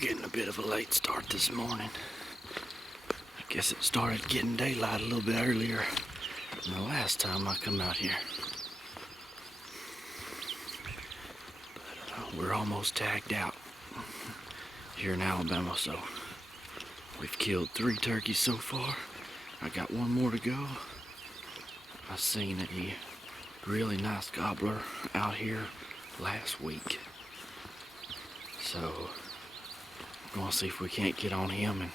Getting a bit of a late start this morning. I guess it started getting daylight a little bit earlier than the last time I come out here. But we're almost tagged out here in Alabama, so we've killed 3 turkeys so far. I got 1 more to go. I seen a really nice gobbler out here last week, so we're gonna see if we can't get on him and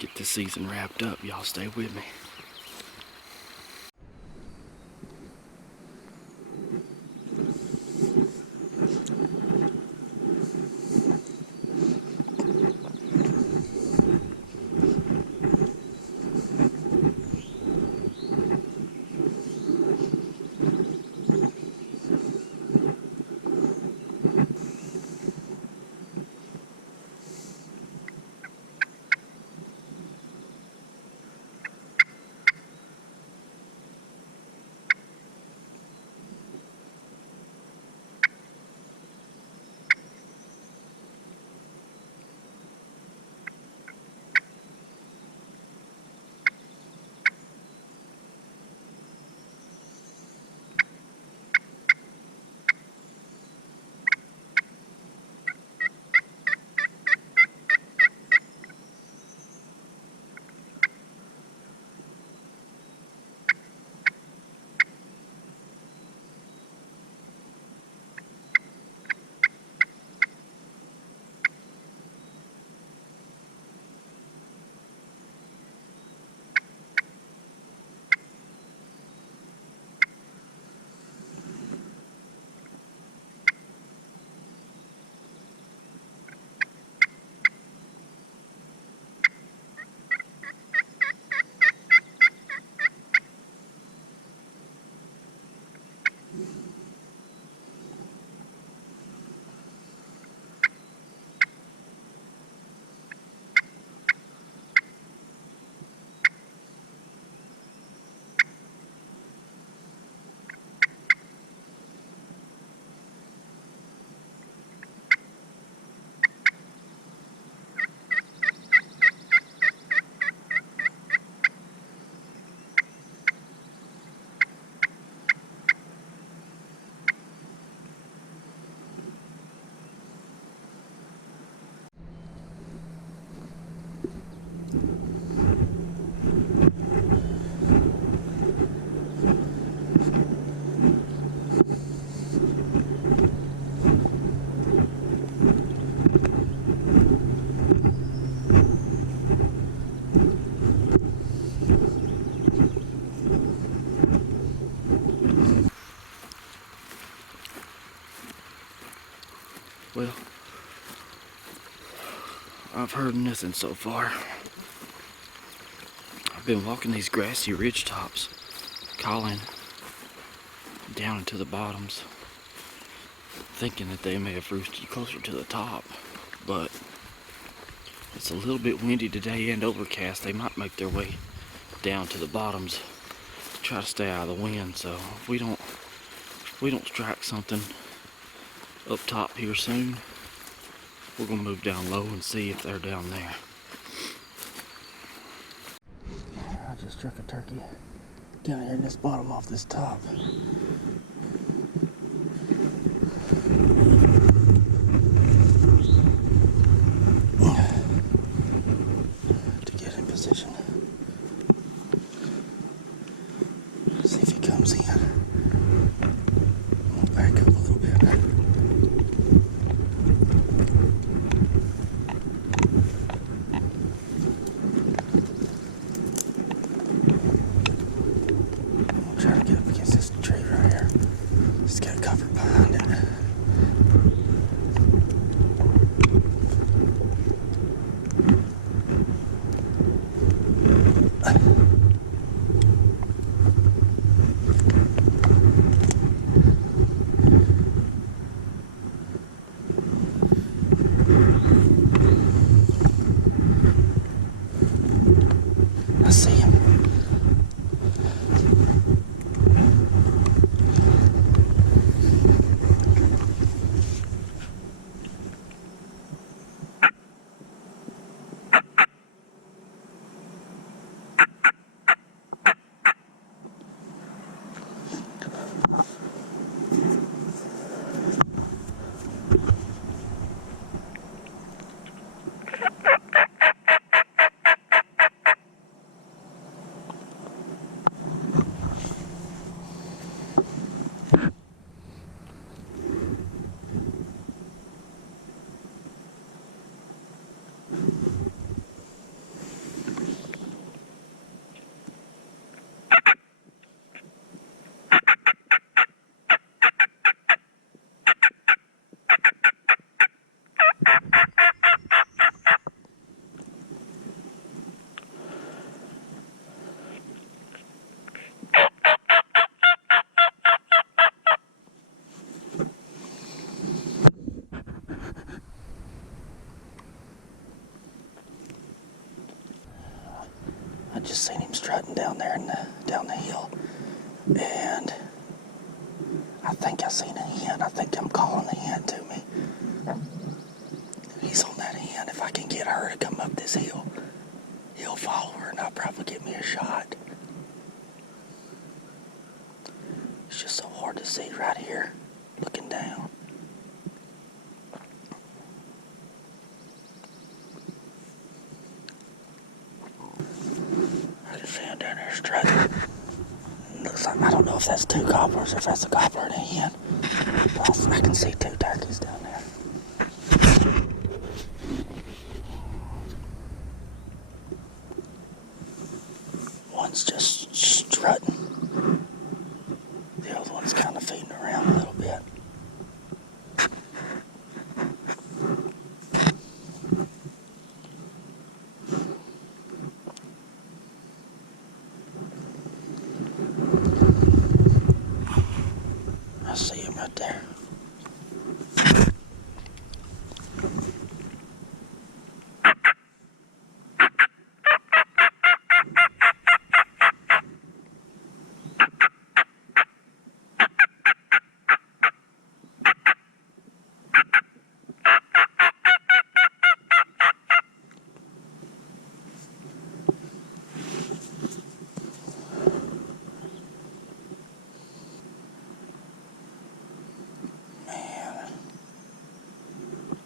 get this season wrapped up. Y'all stay with me. Well, I've heard nothing so far. I've been walking these grassy ridge tops, calling down into the bottoms, thinking that they may have roosted closer to the top, but it's a little bit windy today and overcast. They might make their way down to the bottoms to try to stay out of the wind. So if we don't strike something up top here soon, we're gonna move down low and see if they're down there. I just struck a turkey down here in this bottom off this top. To get in position. See if he comes in. We'll back up a little bit. Try to get up against this tree right here. It's got cover behind it. I see him. down there down the hill, and I think I seen a hen. I think I'm calling the hen to me. He's on that hen. If I can get her to come up this hill, he'll follow her, and I'll probably get me a shot. It's just so hard to see right here, looking down. I just see him down there strutting. Looks like, I don't know if that's two gobblers or if that's a gobbler and a hen. But I can see two turkeys down there. One's just strutting. The other one's kind of feeding around a little bit. I see him right there.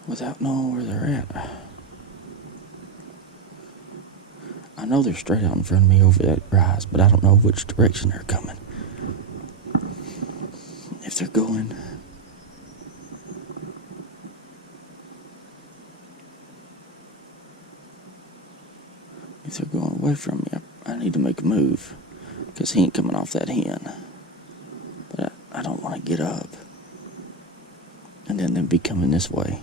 Without knowing where they're at. I know they're straight out in front of me over that rise, but I don't know which direction they're coming. If they're going away from me, I need to make a move, because he ain't coming off that hen. But I don't want to get up and then them be coming this way,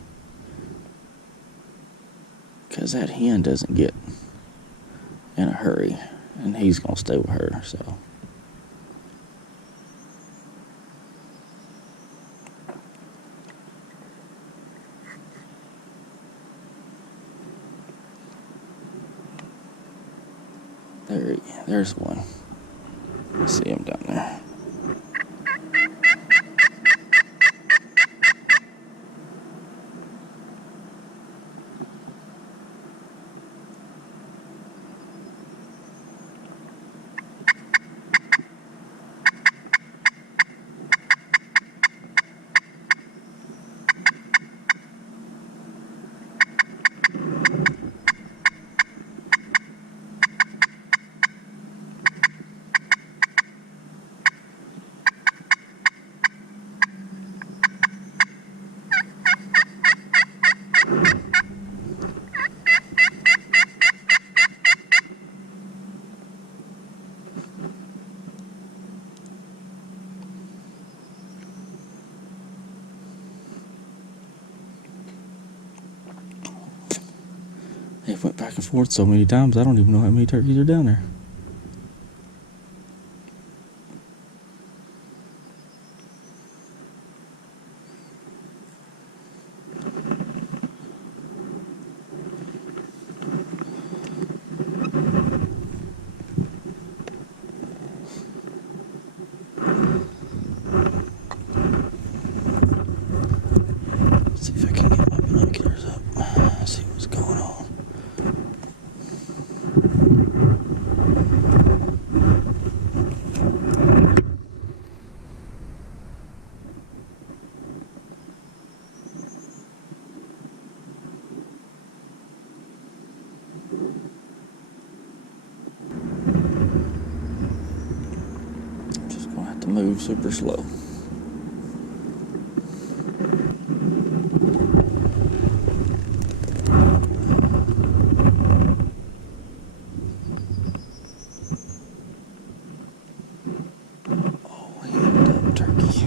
because that hen doesn't get in a hurry, and he's gonna stay with her. So there's one. I see him down there. They've went back and forth so many times, I don't even know how many turkeys are down there. Let's see if I can get my binoculars up. See what's going on. Just gonna have to move super slow. Oh, hand up turkey.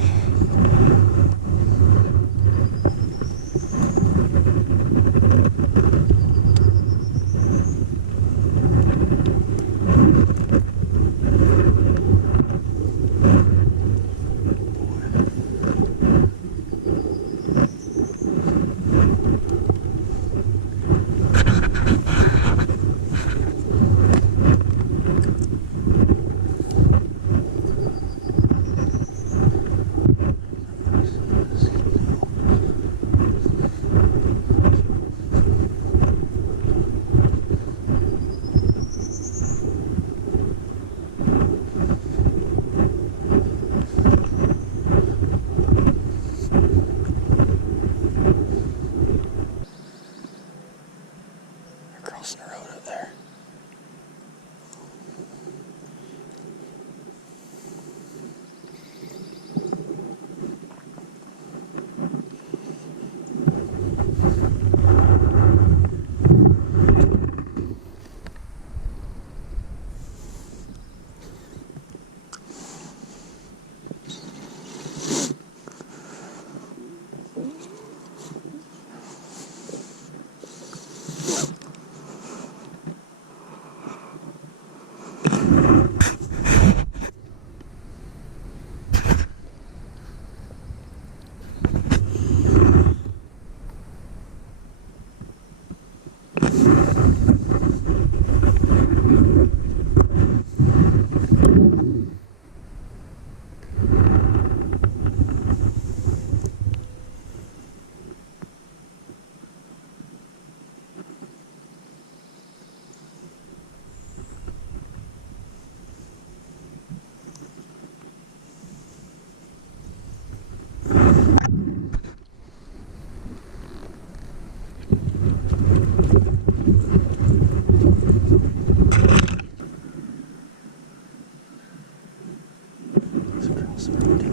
miles surrounding.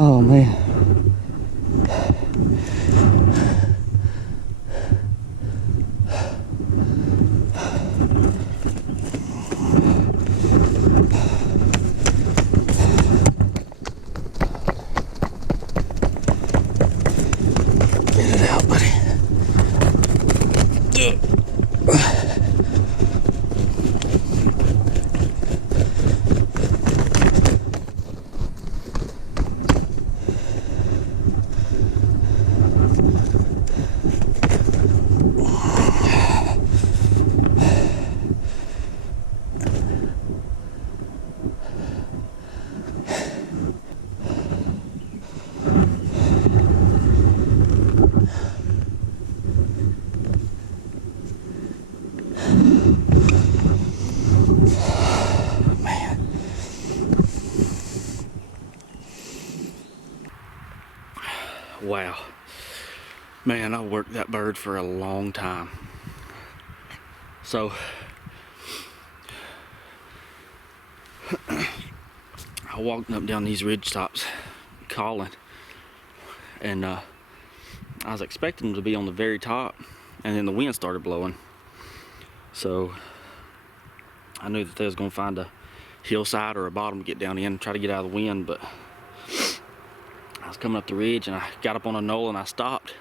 Oh man. Get it out, buddy. Wow. Man, I worked that bird for a long time. So, I walked up down these ridge tops calling, and I was expecting them to be on the very top, and then the wind started blowing. So, I knew that they was going to find a hillside or a bottom to get down in and try to get out of the wind, but I was coming up the ridge and I got up on a knoll and I stopped,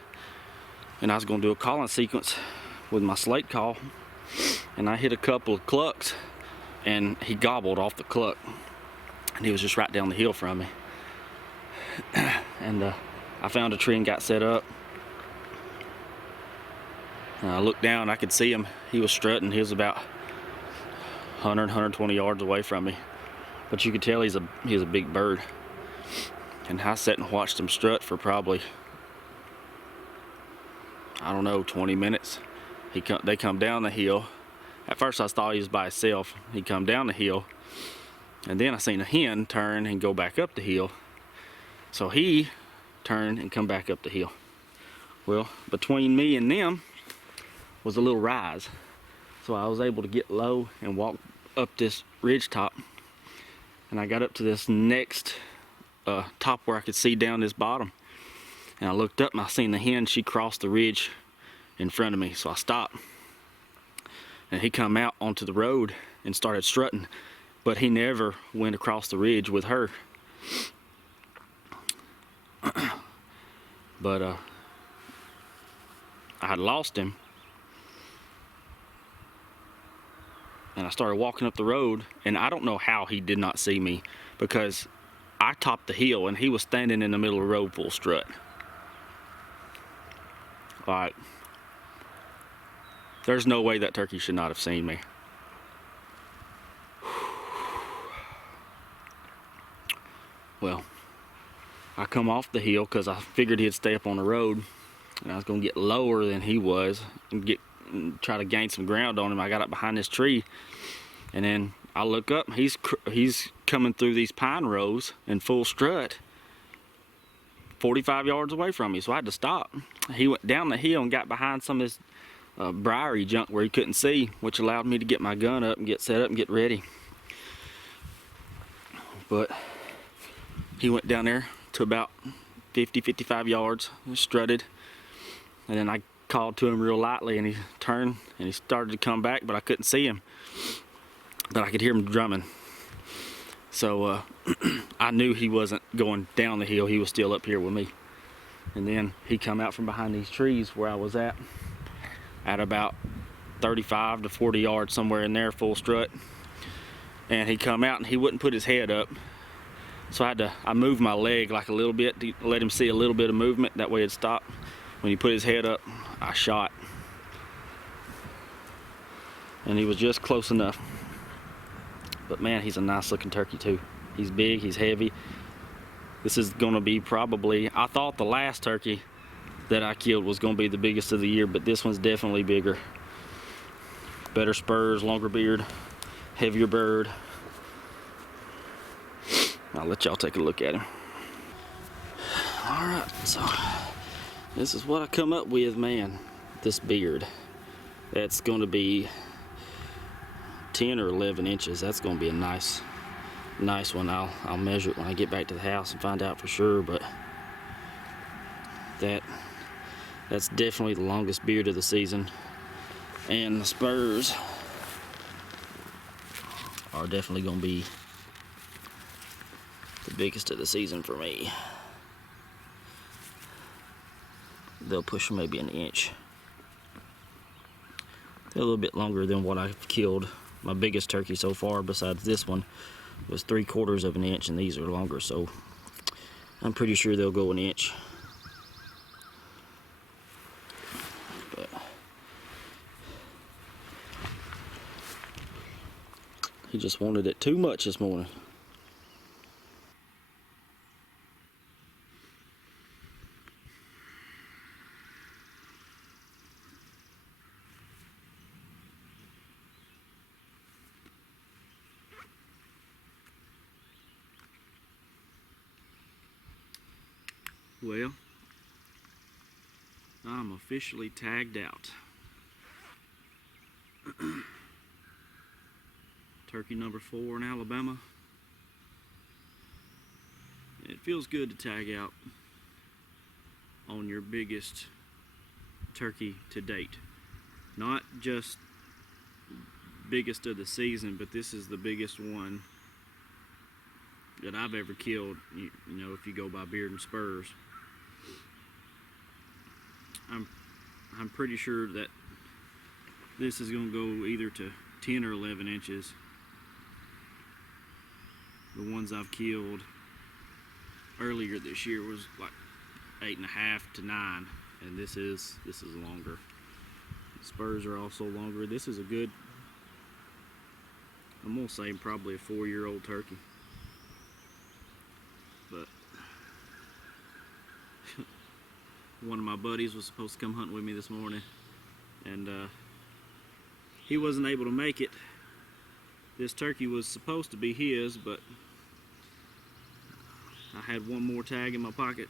and I was going to do a calling sequence with my slate call, and I hit a couple of clucks and he gobbled off the cluck, and he was just right down the hill from me. And I found a tree and got set up, and I looked down, I could see him. He was strutting. He was about 120 yards away from me, but you could tell he's a big bird. And I sat and watched him strut for probably, I don't know, 20 minutes. They come down the hill. At first I thought he was by himself. He come down the hill, and then I seen a hen turn and go back up the hill. So he turned and come back up the hill. Well, between me and them was a little rise. So I was able to get low and walk up this ridge top. And I got up to this next top where I could see down this bottom, and I looked up and I seen the hen. She crossed the ridge in front of me, so I stopped, and he come out onto the road and started strutting, but he never went across the ridge with her. But I had lost him, and I started walking up the road, and I don't know how he did not see me, because I topped the hill and he was standing in the middle of the road full strut. Like, there's no way that turkey should not have seen me. Well, I come off the hill because I figured he'd stay up on the road, and I was gonna get lower than he was and try to gain some ground on him. I got up behind this tree, and then I look up, he's coming through these pine rows in full strut 45 yards away from me, so I had to stop. He went down the hill and got behind some of this briary junk where he couldn't see, which allowed me to get my gun up and get set up and get ready. But he went down there to about 50-55 yards and strutted, and then I called to him real lightly, and he turned and he started to come back, but I couldn't see him, but I could hear him drumming. So I knew he wasn't going down the hill, he was still up here with me. And then he come out from behind these trees where I was at about 35 to 40 yards, somewhere in there, full strut. And he come out and he wouldn't put his head up, so I moved my leg like a little bit to let him see a little bit of movement, that way it'd stop. When he put his head up, I shot, and he was just close enough. But man, he's a nice looking turkey too. He's big, he's heavy. This is gonna be probably, I thought the last turkey that I killed was gonna be the biggest of the year, but this one's definitely bigger. Better spurs, longer beard, heavier bird. I'll let y'all take a look at him. All right, so this is what I come up with, man. This beard, that's gonna be 10 or 11 inches. That's gonna be a nice nice one. I'll measure it when I get back to the house and find out for sure, but that's definitely the longest beard of the season. And the spurs are definitely gonna be the biggest of the season for me. They'll push maybe an inch. They're a little bit longer than what I've killed. My biggest turkey so far, besides this one, was 3/4 of an inch, and these are longer, so I'm pretty sure they'll go an inch. But he just wanted it too much this morning. Well, I'm officially tagged out. Turkey number 4 in Alabama. It feels good to tag out on your biggest turkey to date. Not just biggest of the season, but this is the biggest one that I've ever killed, you know, if you go by beard and spurs. I'm pretty sure that this is going to go either to 10 or 11 inches. The ones I've killed earlier this year was like 8.5 to 9, and this is longer. The spurs are also longer. This is a good, I'm gonna say probably a 4-year-old turkey. But one of my buddies was supposed to come hunting with me this morning, and he wasn't able to make it. This turkey was supposed to be his, but I had one more tag in my pocket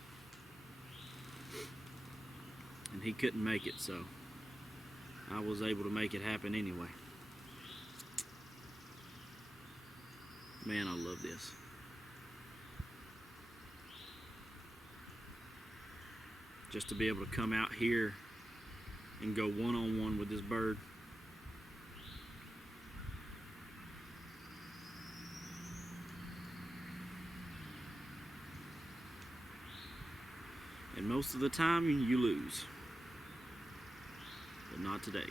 and he couldn't make it, so I was able to make it happen anyway. Man, I love this. Just to be able to come out here and go one-on-one with this bird. And most of the time you lose, but not today.